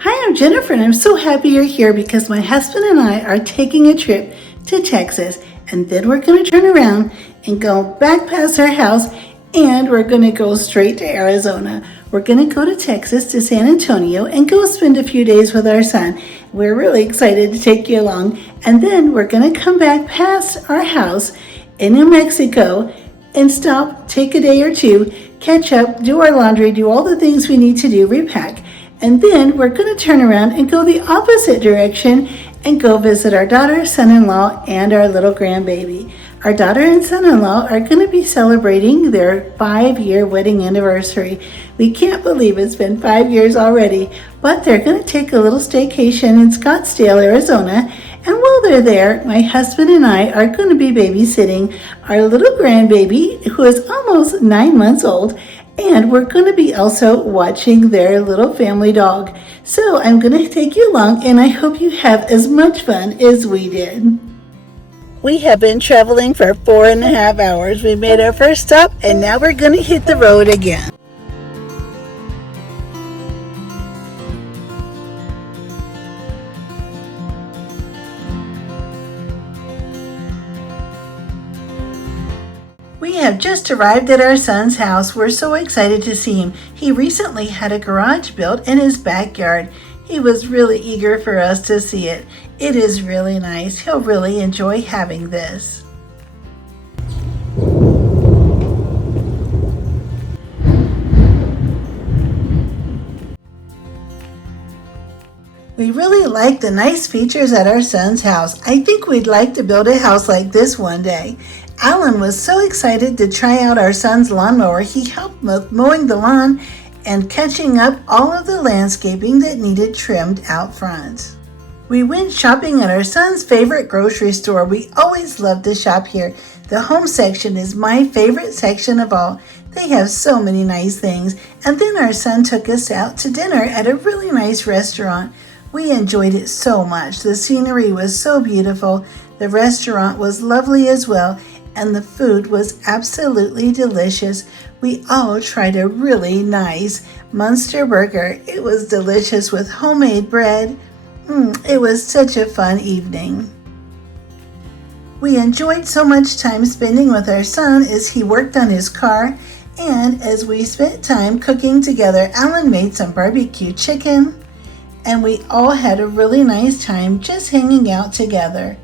Hi, I'm Jennifer, and I'm so happy you're here because my husband and I are taking a trip to Texas, and then we're going to turn around and go back past our house, and we're going to go straight to Arizona. We're going to go to Texas, to San Antonio, and go spend a few days with our son. We're really excited to take you along, and then we're going to come back past our house in New Mexico and stop, take a day or two, catch up, do our laundry, do all the things we need to do, repack. And then we're going to turn around and go the opposite direction and go visit our daughter, son-in-law, and our little grandbaby. Our daughter and son-in-law are going to be celebrating their 5-year wedding anniversary. We can't believe it's been 5 years already, but they're going to take a little staycation in Scottsdale, Arizona. And while they're there, my husband and I are going to be babysitting our little grandbaby, who is almost 9 months old, and we're going to be also watching their little family dog. So I'm going to take you along, and I hope you have as much fun as we did. We have been traveling for 4.5 hours. We made our first stop, and now we're going to hit the road again. We have just arrived at our son's house. We're so excited to see him. He recently had a garage built in his backyard. He was really eager for us to see it. It is really nice. He'll really enjoy having this. We really like the nice features at our son's house. I think we'd like to build a house like this one day. Alan was so excited to try out our son's lawnmower. He helped with mowing the lawn and catching up all of the landscaping that needed trimmed out front. We went shopping at our son's favorite grocery store. We always love to shop here. The home section is my favorite section of all. They have so many nice things. And then our son took us out to dinner at a really nice restaurant. We enjoyed it so much. The scenery was so beautiful. The restaurant was lovely as well, and the food was absolutely delicious. We all tried a really nice Munster burger. It was delicious with homemade bread. It was such a fun evening. We enjoyed so much time spending with our son as he worked on his car, and as we spent time cooking together. Alan made some barbecue chicken, and we all had a really nice time just hanging out together.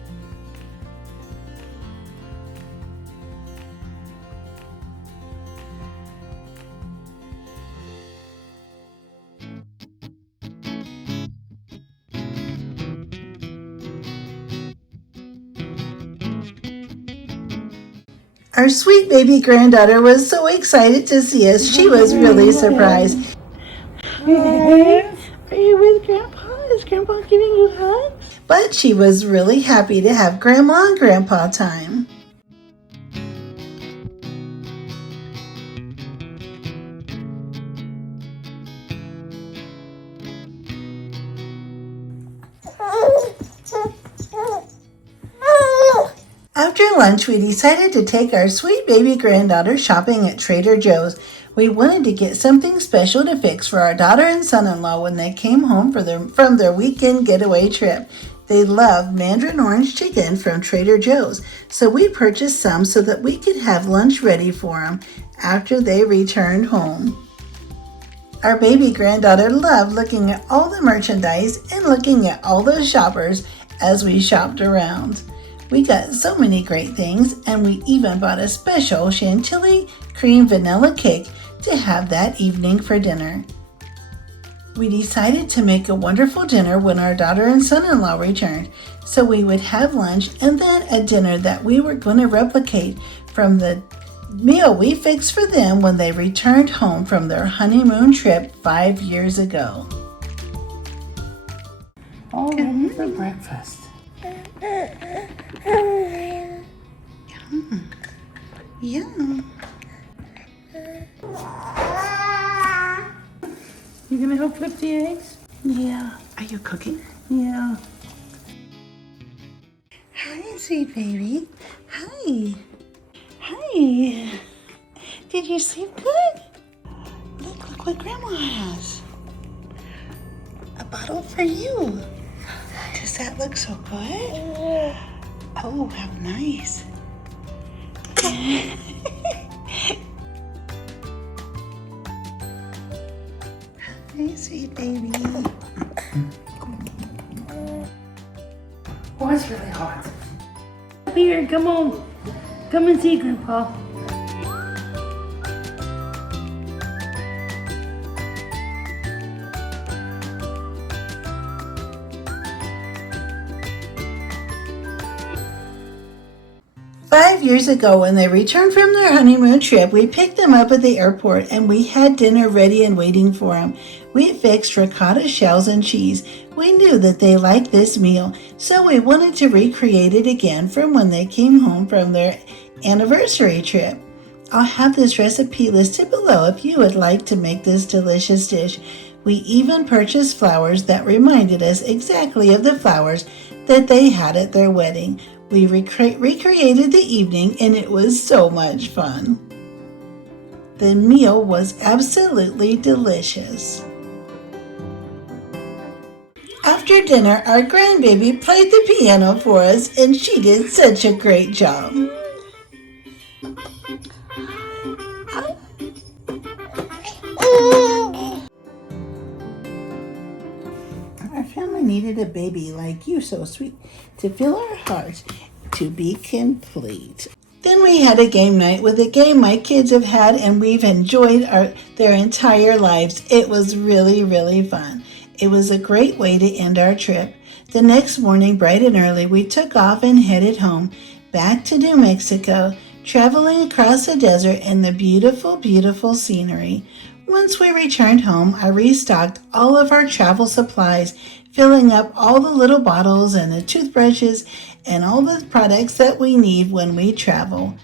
Our sweet baby granddaughter was so excited to see us. She was really surprised. Hi. Are you with Grandpa? Is Grandpa giving you hugs? But she was really happy to have Grandma and Grandpa time. After lunch, we decided to take our sweet baby granddaughter shopping at Trader Joe's. We wanted to get something special to fix for our daughter and son-in-law when they came home from their weekend getaway trip. They love mandarin orange chicken from Trader Joe's, so we purchased some so that we could have lunch ready for them after they returned home. Our baby granddaughter loved looking at all the merchandise and looking at all those shoppers as we shopped around. We got so many great things, and we even bought a special chantilly cream vanilla cake to have that evening for dinner. We decided to make a wonderful dinner when our daughter and son-in-law returned, so we would have lunch and then a dinner that we were going to replicate from the meal we fixed for them when they returned home from their honeymoon trip 5 years ago. All ready for breakfast. Yeah. You gonna help flip the eggs? Yeah. Are you cooking? Yeah. Hi, sweet baby. Hi. Hi. Did you sleep good? Look what Grandma has. A bottle for you. Does that look so good? Oh, how nice. Hey, sweet baby. Oh, it's really hot. Here, come on. Come and see Grandpa. 5 years ago, when they returned from their honeymoon trip, we picked them up at the airport and we had dinner ready and waiting for them. We fixed ricotta shells and cheese. We knew that they liked this meal, so we wanted to recreate it again from when they came home from their anniversary trip. I'll have this recipe listed below if you would like to make this delicious dish. We even purchased flowers that reminded us exactly of the flowers that they had at their wedding. We recreated the evening and it was so much fun. The meal was absolutely delicious. After dinner, our grandbaby played the piano for us and she did such a great job. Our family needed a baby like you, so sweet, to fill our hearts, to be complete. Then we had a game night with a game my kids have had and we've enjoyed their entire lives. It was really, really fun. It was a great way to end our trip. The next morning, bright and early, we took off and headed home, back to New Mexico, traveling across the desert and the beautiful, beautiful scenery. Once we returned home, I restocked all of our travel supplies, filling up all the little bottles and the toothbrushes and all the products that we need when we travel.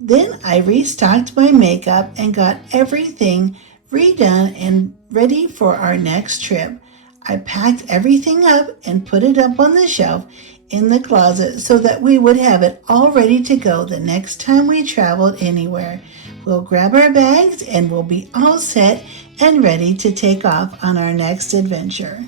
Then I restocked my makeup and got everything redone and ready for our next trip. I packed everything up and put it up on the shelf in the closet so that we would have it all ready to go the next time we traveled anywhere. We'll grab our bags and we'll be all set and ready to take off on our next adventure.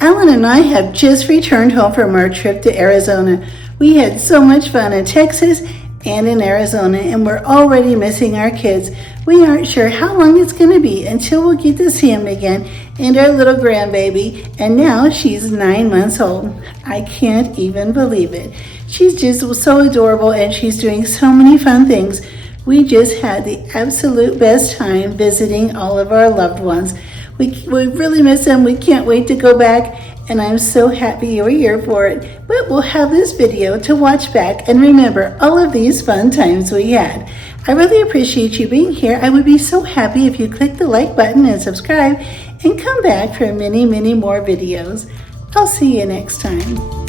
Alan and I have just returned home from our trip to Arizona. We had so much fun in Texas and in Arizona, and we're already missing our kids. We aren't sure how long it's going to be until we'll get to see them again and our little grandbaby, and now she's 9 months old. I can't even believe it. She's just so adorable and she's doing so many fun things. We just had the absolute best time visiting all of our loved ones. We really miss them. We can't wait to go back, and I'm so happy you're here for it. But we'll have this video to watch back and remember all of these fun times we had. I really appreciate you being here. I would be so happy if you click the like button and subscribe and come back for many, many more videos. I'll see you next time.